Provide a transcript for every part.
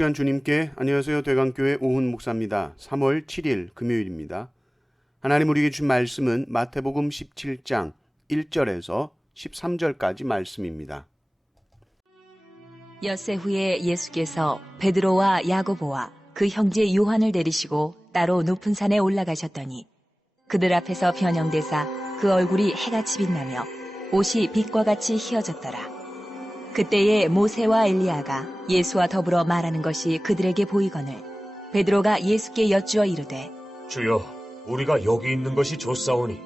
시간 주님께 안녕하세요. 대강교회 오훈 목사입니다. 3월 7일 금요일입니다. 하나님 우리에게 준 말씀은 마태복음 17장 1절에서 13절까지 말씀입니다. 엿새 후에 예수께서 베드로와 야고보와 그 형제 요한을 데리시고 따로 높은 산에 올라가셨더니 그들 앞에서 변형되사 그 얼굴이 해같이 빛나며 옷이 빛과 같이 희어졌더라. 그때에 모세와 엘리야가 예수와 더불어 말하는 것이 그들에게 보이거늘 베드로가 예수께 여쭈어 이르되 주여, 우리가 여기 있는 것이 좋사오니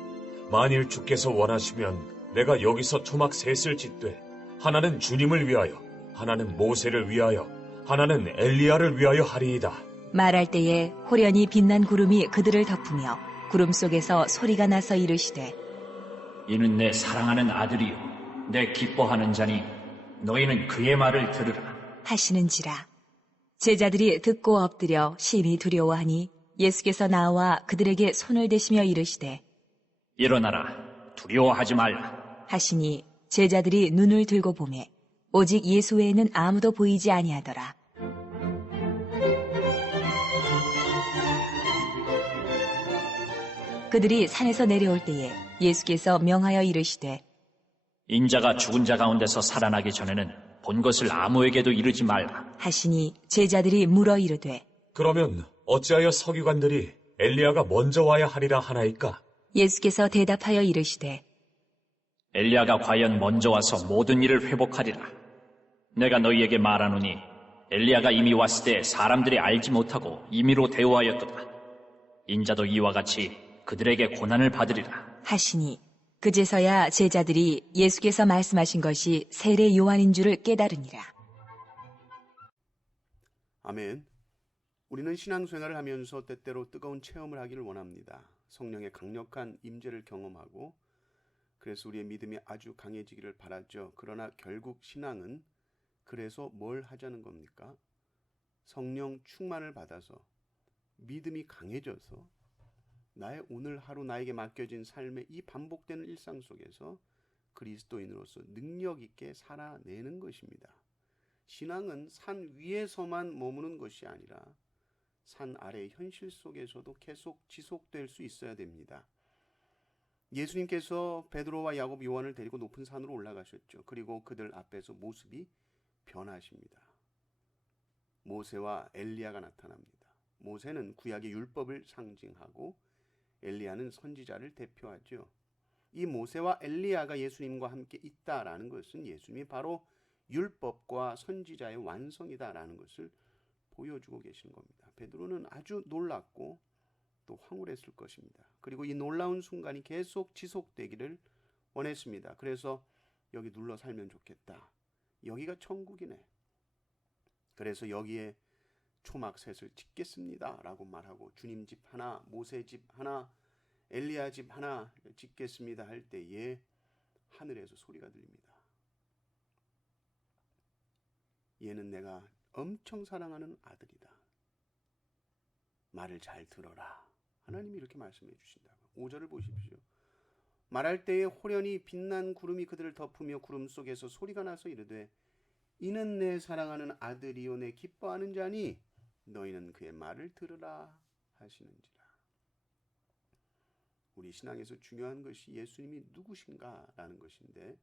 만일 주께서 원하시면 내가 여기서 토막 셋을 짓되 하나는 주님을 위하여, 하나는 모세를 위하여, 하나는 엘리야를 위하여 하리이다. 말할 때에 호련히 빛난 구름이 그들을 덮으며 구름 속에서 소리가 나서 이르시되 이는 내 사랑하는 아들이요 내 기뻐하는 자니 너희는 그의 말을 들으라. 하시는지라. 제자들이 듣고 엎드려 심히 두려워하니 예수께서 나와 그들에게 손을 대시며 이르시되 일어나라, 두려워하지 말라. 하시니 제자들이 눈을 들고 보매 오직 예수 외에는 아무도 보이지 아니하더라. 그들이 산에서 내려올 때에 예수께서 명하여 이르시되 인자가 죽은 자 가운데서 살아나기 전에는 본 것을 아무에게도 이르지 말라. 하시니 제자들이 물어 이르되 그러면 어찌하여 서기관들이 엘리야가 먼저 와야 하리라 하나이까? 예수께서 대답하여 이르시되 엘리야가 과연 먼저 와서 모든 일을 회복하리라. 내가 너희에게 말하노니 엘리야가 이미 왔을 때 사람들이 알지 못하고 임의로 대우하였도다. 인자도 이와 같이 그들에게 고난을 받으리라. 하시니 그제서야 제자들이 예수께서 말씀하신 것이 세례 요한인 줄을 깨달으니라. 아멘. 우리는 신앙생활을 하면서 때때로 뜨거운 체험을 하기를 원합니다. 성령의 강력한 임재를 경험하고 그래서 우리의 믿음이 아주 강해지기를 바라죠. 그러나 결국 신앙은 그래서 뭘 하자는 겁니까? 성령 충만을 받아서 믿음이 강해져서 나의 오늘 하루 나에게 맡겨진 삶의 이 반복되는 일상 속에서 그리스도인으로서 능력 있게 살아내는 것입니다. 신앙은 산 위에서만 머무는 것이 아니라 산 아래의 현실 속에서도 계속 지속될 수 있어야 됩니다. 예수님께서 베드로와 야곱, 요한을 데리고 높은 산으로 올라가셨죠. 그리고 그들 앞에서 모습이 변하십니다. 모세와 엘리야가 나타납니다. 모세는 구약의 율법을 상징하고 엘리야는 선지자를 대표하죠. 이 모세와 엘리야가 예수님과 함께 있다라는 것은 예수님이 바로 율법과 선지자의 완성이다라는 것을 보여주고 계시는 겁니다. 베드로는 아주 놀랐고 또 황홀했을 것입니다. 그리고 이 놀라운 순간이 계속 지속되기를 원했습니다. 그래서 여기 눌러 살면 좋겠다. 여기가 천국이네. 그래서 여기에 초막셋을 짓겠습니다 라고 말하고 주님 집 하나, 모세 집 하나, 엘리야 집 하나 짓겠습니다 할 때에 하늘에서 소리가 들립니다. 얘는 내가 엄청 사랑하는 아들이다. 말을 잘 들어라. 하나님이 이렇게 말씀해 주신다고. 5절을 보십시오. 말할 때에 호련히 빛난 구름이 그들을 덮으며 구름 속에서 소리가 나서 이르되 이는 내 사랑하는 아들이요 내 기뻐하는 자니 너희는 그의 말을 들으라 하시는지라. 우리 신앙에서 중요한 것이 예수님이 누구신가라는 것인데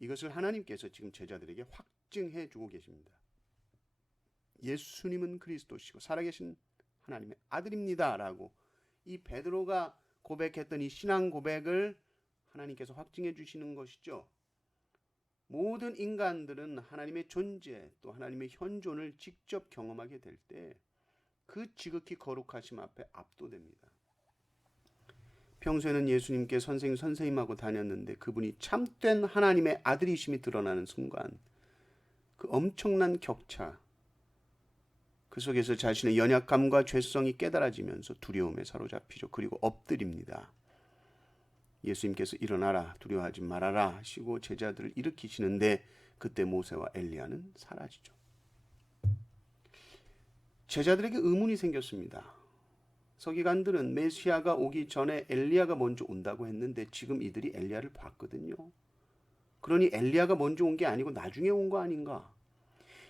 이것을 하나님께서 지금 제자들에게 확증해 주고 계십니다. 예수님은 그리스도시고 살아계신 하나님의 아들입니다 라고 이 베드로가 고백했던 이 신앙 고백을 하나님께서 확증해 주시는 것이죠. 모든 인간들은 하나님의 존재 또 하나님의 현존을 직접 경험하게 될 때 그 지극히 거룩하심 앞에 압도됩니다. 평소에는 예수님께 선생님하고 다녔는데 그분이 참된 하나님의 아들이심이 드러나는 순간 그 엄청난 격차, 그 속에서 자신의 연약감과 죄성이 깨달아지면서 두려움에 사로잡히죠. 그리고 엎드립니다. 예수님께서 일어나라, 두려워하지 말아라 하시고 제자들을 일으키시는데 그때 모세와 엘리야는 사라지죠. 제자들에게 의문이 생겼습니다. 서기관들은 메시아가 오기 전에 엘리야가 먼저 온다고 했는데 지금 이들이 엘리야를 봤거든요. 그러니 엘리야가 먼저 온 게 아니고 나중에 온 거 아닌가?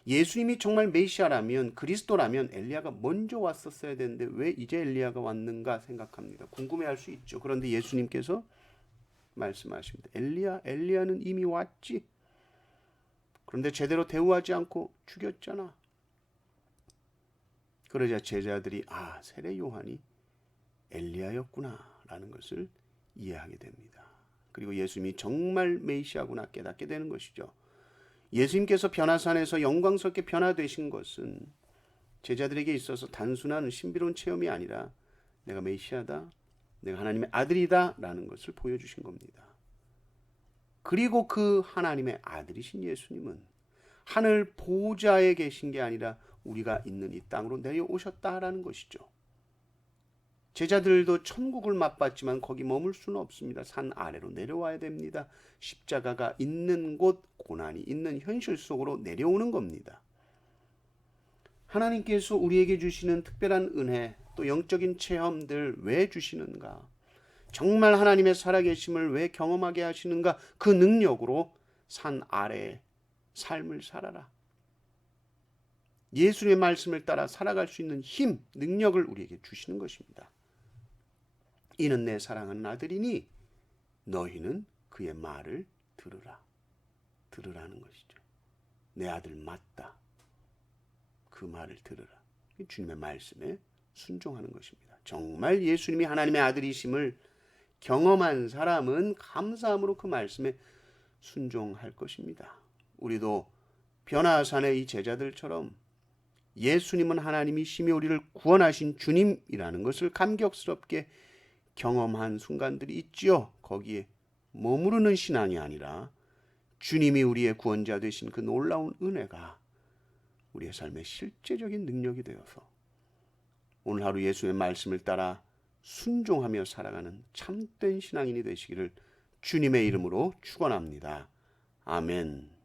예수님이 정말 메시아라면, 그리스도라면 엘리야가 먼저 왔었어야 되는데 왜 이제 엘리야가 왔는가 생각합니다. 궁금해할 수 있죠. 그런데 예수님께서 말씀하십니다. 엘리야는 이미 왔지. 그런데 제대로 대우하지 않고 죽였잖아. 그러자 제자들이 세례 요한이 엘리야였구나 라는 것을 이해하게 됩니다. 그리고 예수님이 정말 메시아구나 깨닫게 되는 것이죠. 예수님께서 변화산에서 영광스럽게 변화되신 것은 제자들에게 있어서 단순한 신비로운 체험이 아니라 내가 메시아다, 내가 하나님의 아들이다 라는 것을 보여주신 겁니다. 그리고 그 하나님의 아들이신 예수님은 하늘 보좌에 계신 게 아니라 우리가 있는 이 땅으로 내려오셨다라는 것이죠. 제자들도 천국을 맛봤지만 거기 머물 수는 없습니다. 산 아래로 내려와야 됩니다. 십자가가 있는 곳, 고난이 있는 현실 속으로 내려오는 겁니다. 하나님께서 우리에게 주시는 특별한 은혜, 또 영적인 체험들 왜 주시는가? 정말 하나님의 살아계심을 왜 경험하게 하시는가? 그 능력으로 산 아래의 삶을 살아라. 예수님의 말씀을 따라 살아갈 수 있는 힘, 능력을 우리에게 주시는 것입니다. 이는 내 사랑하는 아들이니 너희는 그의 말을 들으라. 들으라는 것이죠. 내 아들 맞다. 그 말을 들으라. 주님의 말씀에 순종하는 것입니다. 정말 예수님이 하나님의 아들이심을 경험한 사람은 감사함으로 그 말씀에 순종할 것입니다. 우리도 변화산의 이 제자들처럼 예수님은 하나님이시며 우리를 구원하신 주님이라는 것을 감격스럽게 경험한 순간들이 있지요. 거기에 머무르는 신앙이 아니라 주님이 우리의 구원자 되신 그 놀라운 은혜가 우리의 삶의 실제적인 능력이 되어서 오늘 하루 예수의 말씀을 따라 순종하며 살아가는 참된 신앙인이 되시기를 주님의 이름으로 축원합니다. 아멘.